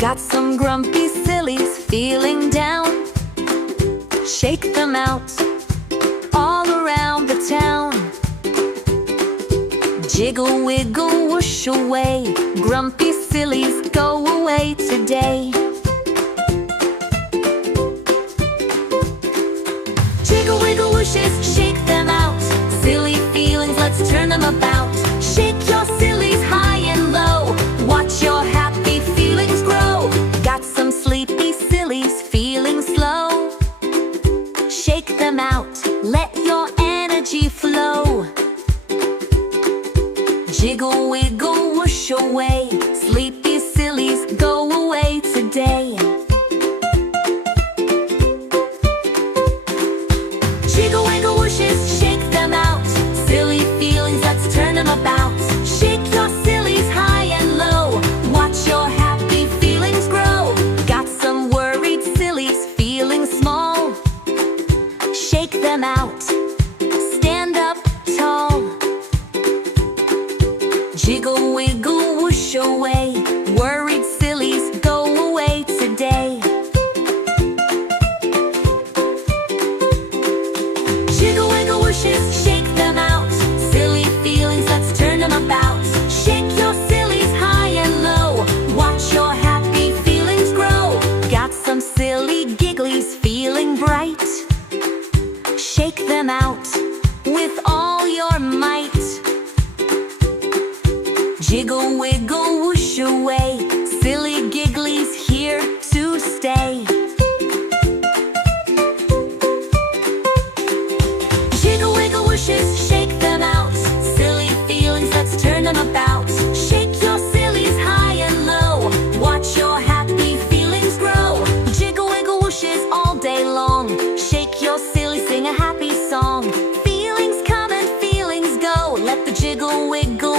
Got some grumpy sillies feeling down. Shake them out all around the town. Jiggle, wiggle, whoosh away. Grumpy sillies, go away today. Jiggle, wiggle, wooshes, shake them out. Silly feelings, let's turn them about. Shake your sillies high and low. Watch your happy feelings grow. Got some sleepy sillies feeling slow. Shake them out, let your energy flow. Jiggle, wiggle, whoosh away. Sleepy sillies, go away today. Jiggle, wiggle, wooshes, shake them out. Silly feelings, let's turn them about. Shake your sillies high and low. Watch your happy feelings grow. Got some worried sillies feeling small. Shake them out, stand up tall. Jiggle, wiggle, whoosh away. Worried sillies, go away today. Jiggle, wiggle, wooshes, shake them out. Silly feelings, let's turn them about. Shake your sillies high and low. Watch your happy feelings grow. Got some silly gigglies feeling bright. Shake them out with all your might. Jiggle, wiggle, whoosh away. Silly gigglies here to stay. Jiggle, wiggle, wooshes, shake them out. Silly feelings, let's turn them about. Shake your sillies high and low. Watch your happy feelings grow. Jiggle, wiggle, wooshes all day long. Shake your silly, sing a happy song. Feelings come and feelings go. Let the jiggle, wiggle,